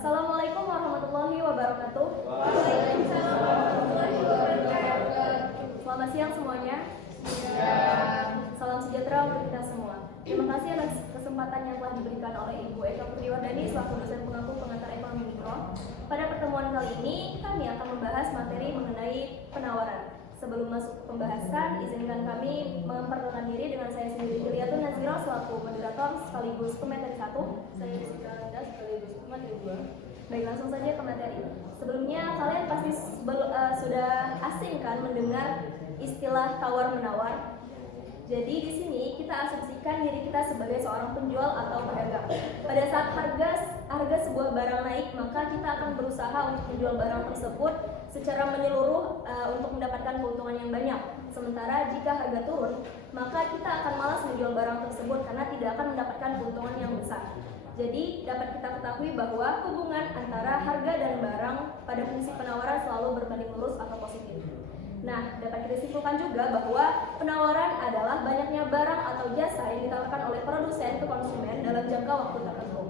Assalamualaikum warahmatullahi wabarakatuh. Waalaikumsalam warahmatullahi wabarakatuh. Selamat siang semuanya. Salam sejahtera untuk kita semua. Terima kasih atas kesempatan yang telah diberikan oleh Ibu Eka Purwardani selaku dosen pengampu pengantar ekonomi mikro. Pada pertemuan kali ini, kami akan membahas materi mengenai penawaran. Sebelum masuk ke pembahasan, izinkan kami memperkenalkan diri dengan saya sendiri, Juliatun Nazira, selaku moderator sekaligus pemateri 1. Saya Jessica Randa sekaligus pemateri 2. Baik, langsung saja ke materi. Sebelumnya, kalian pasti sudah asing kan mendengar istilah tawar-menawar. Jadi di sini kita asumsikan diri kita sebagai seorang penjual atau pedagang. Pada saat harga sebuah barang naik, maka kita akan berusaha untuk menjual barang tersebut secara menyeluruh untuk mendapatkan keuntungan yang banyak. Sementara jika harga turun, maka kita akan malas menjual barang tersebut karena tidak akan mendapatkan keuntungan yang besar. Jadi dapat kita ketahui bahwa hubungan antara harga dan barang pada fungsi penawaran selalu berbanding lurus atau positif. Nah, dapat kita simpulkan juga bahwa penawaran adalah banyaknya barang atau jasa yang ditawarkan oleh produsen ke konsumen dalam jangka waktu tertentu.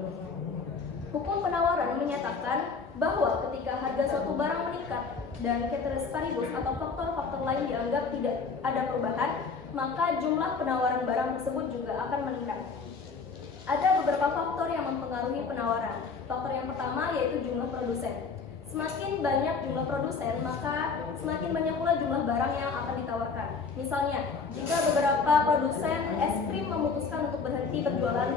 Hukum penawaran menyatakan bahwa ketika harga suatu barang meningkat dan ceteris paribus atau faktor-faktor lain dianggap tidak ada perubahan, maka jumlah penawaran barang tersebut juga akan meningkat. Ada beberapa faktor yang mempengaruhi penawaran. Faktor yang pertama yaitu jumlah produsen. Semakin banyak jumlah produsen, maka semakin banyak pula jumlah barang yang akan ditawarkan. Misalnya, jika beberapa produsen es krim memutuskan untuk berhenti berjualan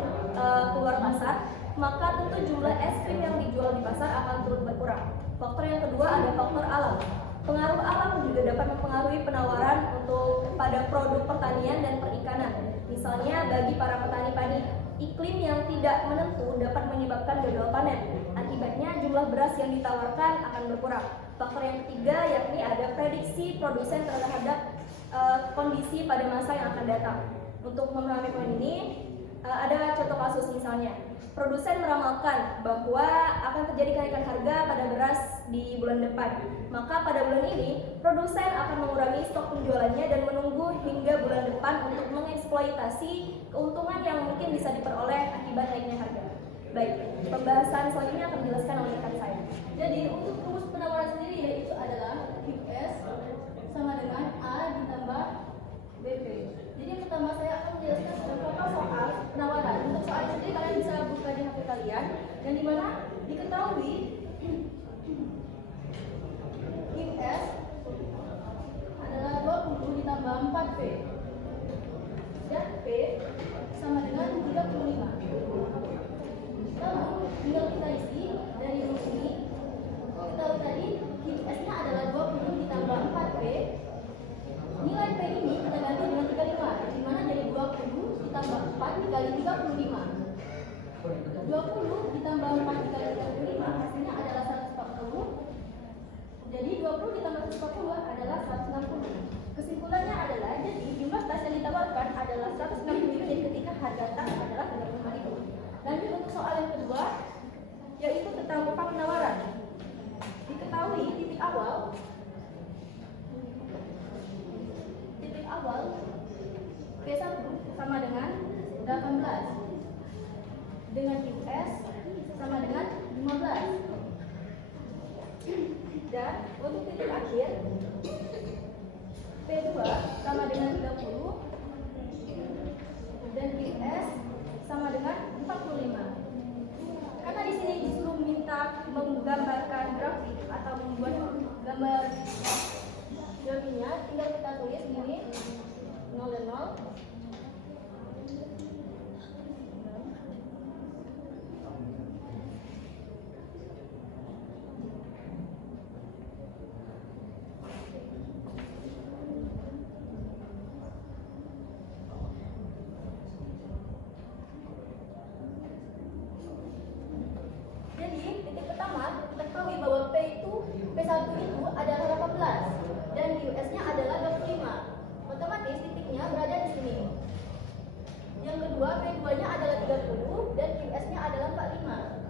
keluar pasar, maka tentu jumlah es krim yang dijual di pasar akan turut berkurang. Faktor yang kedua ada faktor alam. Pengaruh alam juga dapat mempengaruhi penawaran untuk pada produk pertanian dan perikanan. Misalnya, bagi para petani padi, iklim yang tidak menentu dapat menyebabkan gagal panen. Akibatnya jumlah beras yang ditawarkan akan berkurang. Faktor yang ketiga yakni ada prediksi produsen terhadap kondisi pada masa yang akan datang. Untuk memahami poin ini, ada contoh kasus misalnya. Produsen meramalkan bahwa akan terjadi kenaikan harga pada beras di bulan depan. Maka pada bulan ini, produsen akan mengurangi stok penjualannya dan menunggu hingga bulan depan untuk mengeksploitasi keuntungan yang mungkin bisa diperoleh akibat naiknya harga. Baik, pembahasan selanjutnya akan dijelaskan oleh rekan saya. Jadi untuk rumus penawaran sendiri yaitu adalah QS sama dengan A ditambah BP. Jadi yang pertama saya akan menjelaskan beberapa soal penawaran. Untuk soal sendiri kalian bisa buka di HP kalian, yang dimana diketahui QS adalah 20 ditambah 4P dan P sama dengan 35. Lalu tinggal kita isi dari rumus ini. Kita tahu tadi QS-nya adalah 20 ditambah 4P. Nilai P ini kita ganti dengan 35, di mana jadi 20 ditambah 4 dikali 35. 20 ditambah 4 dikali 35 hasilnya adalah 140. Jadi 20 ditambah 140 adalah 160. Kesimpulannya adalah jadi jumlah tas yang ditawarkan adalah 160 unit ketika harga tas adalah 35.000. Lanjut untuk soal yang kedua, yaitu tentang upah penawaran. Diketahui titik awal P1 sama dengan 18 dengan QS sama dengan 15. Dan untuk titik akhir P2 sama dengan 30 dan QS sama dengan 45. Karena di sini disuruh minta menggambarkan grafik atau membuat gambar grafiknya, tinggal kita tulis ini 0 dan 0. P1 itu adalah 18 dan QS-nya adalah 25. Otomatis titiknya berada di sini. Yang kedua, P2-nya adalah 30 dan QS-nya adalah 45.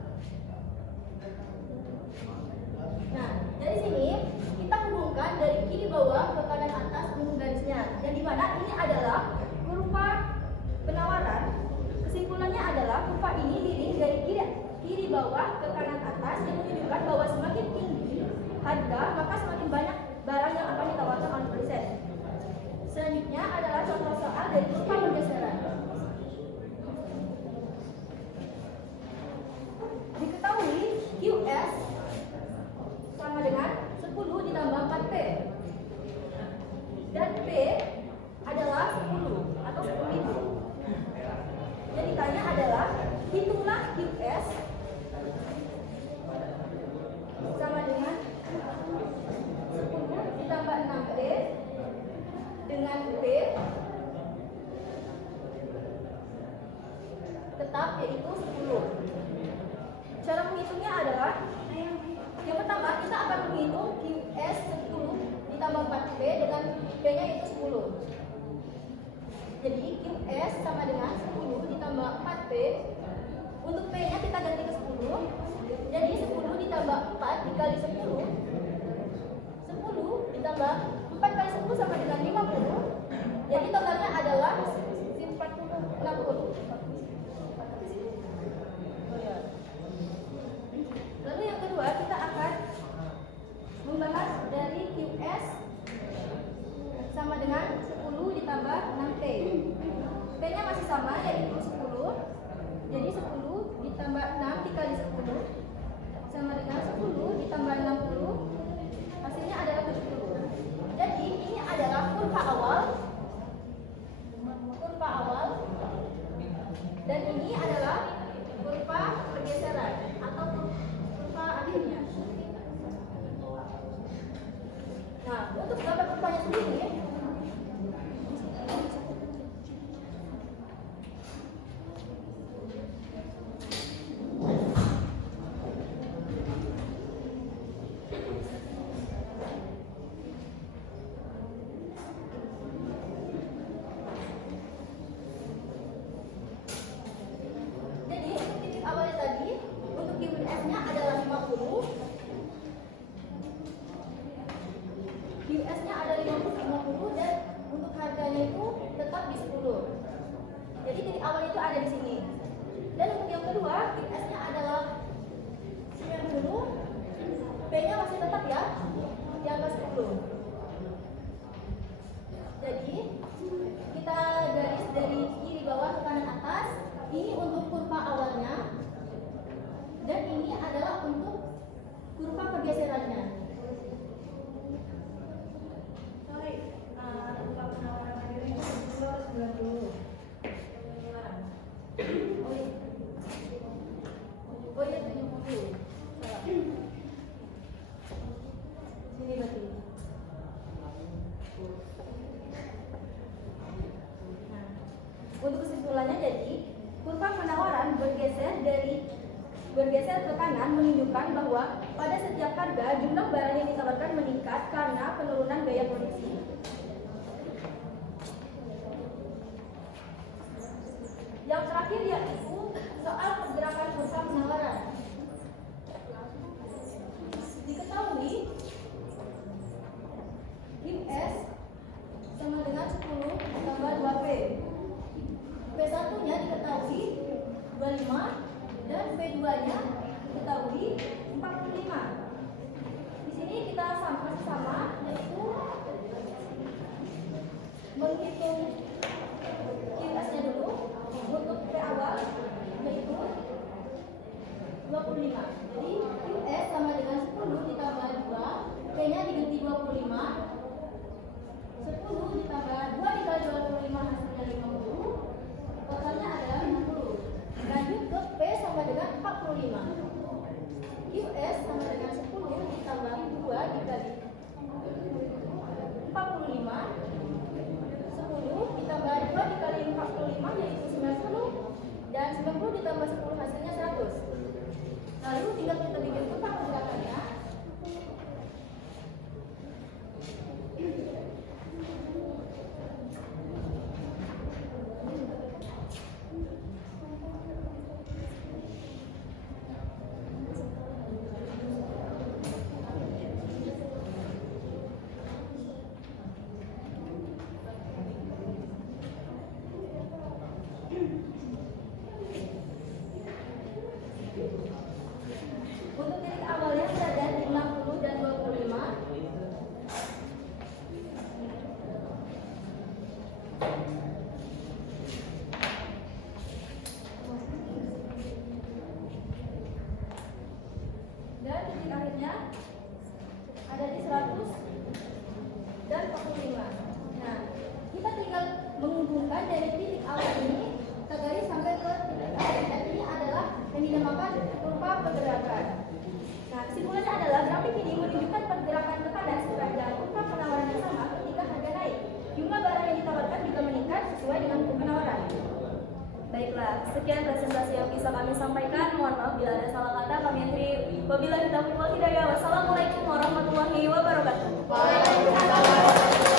Nah, dari sini kita hubungkan dari kiri bawah ke kanan atas untuk garisnya. Yang dimana ini adalah kurva penawaran. Kesimpulannya adalah kurva ini miring dari kiri bawah ke kanan atas atas yang menunjukkan bahwa semakin tinggi harga, maka semakin banyak barang yang akan ditawarkan oleh produsen. Selanjutnya adalah contoh soal dari kurva pergeseran. Diketahui QS sama dengan 10 ditambah 4P. Dan P adalah 10 atau 10.000. Yang ditanya adalah hitunglah QS sama dengan 10 ditambah 6P dengan P tetap yaitu 10. Cara menghitungnya adalah yang pertama kita akan menghitung QS 10 ditambah 4P dengan P-nya itu 10. Jadi QS sama dengan 10 ditambah 4P. Untuk P-nya kita ganti ke 10. Jadi 10 ditambah 4 dikali 10. 10 ditambah 4 kali 10 sama dengan 50. Jadi totalnya adalah 60. Lalu yang kedua kita akan membahas dari QS sama dengan 10 ditambah 6P. P-nya masih sama yaitu 10. Jadi 10 ditambah 6 dikali 10 sama dengan 10 ditambah 60. Hasilnya adalah 70. Jadi ini adalah kurva awal. Kurva awal. Dan ini adalah kurva pergeseran atau kurva akhirnya. Nah, untuk gambar kurvanya sendiri, QS-nya ada 50 dan untuk harganya itu tetap di 10. Jadi titik awal itu ada di sini. Dan untuk yang kedua, QS-nya adalah 90, P-nya masih tetap ya, di angka 10. Jadi kita garis dari kiri bawah ke kanan atas. Ini untuk kurva awalnya, dan ini adalah untuk kurva pergeserannya. Oh iya 70. Salah. Sini berarti. Nah, untuk kesimpulannya jadi kurva penawaran bergeser ke kanan menunjukkan bahwa pada setiap harga jumlah barang yang ditawarkan meningkat karena penurunan biaya produksi. Yang terakhir yaitu soal pergerakan kurva penawaran. Diketahui QS sama dengan 10 tambah 2P. P1-nya diketahui 25 dan P2-nya diketahui 45. Di sini kita sama yaitu menghitung QS-nya dulu. Untuk P awal yaitu 25. Jadi QS sama dengan 10 ditambah 2, P-nya diganti 25. 10 ditambah 2 dikali 25 hasilnya 50. Totalnya adalah 50. Lanjut ke P sama dengan 45. QS sama dengan 10 ditambah 2 dikali 45. 10 ditambah 2 dikali 45 yaitu 90. Dan 90 ditambah 10 hasilnya 100. Lalu tinggal kita bikin kurva pergerakannya. pergerakan. Nah, kesimpulannya adalah grafik ini menunjukkan pergerakan ke kanan sepanjang kurva penawaran yang sama ketika harga naik. Jumlah barang yang ditawarkan juga meningkat sesuai dengan penawaran. Baiklah, sekian presentasi yang bisa kami sampaikan. Mohon maaf bila ada salah kata. Kami akhiri. Wabillahi taufiq wal hidayah. Wassalamualaikum warahmatullahi wabarakatuh. Waalaikumsalam.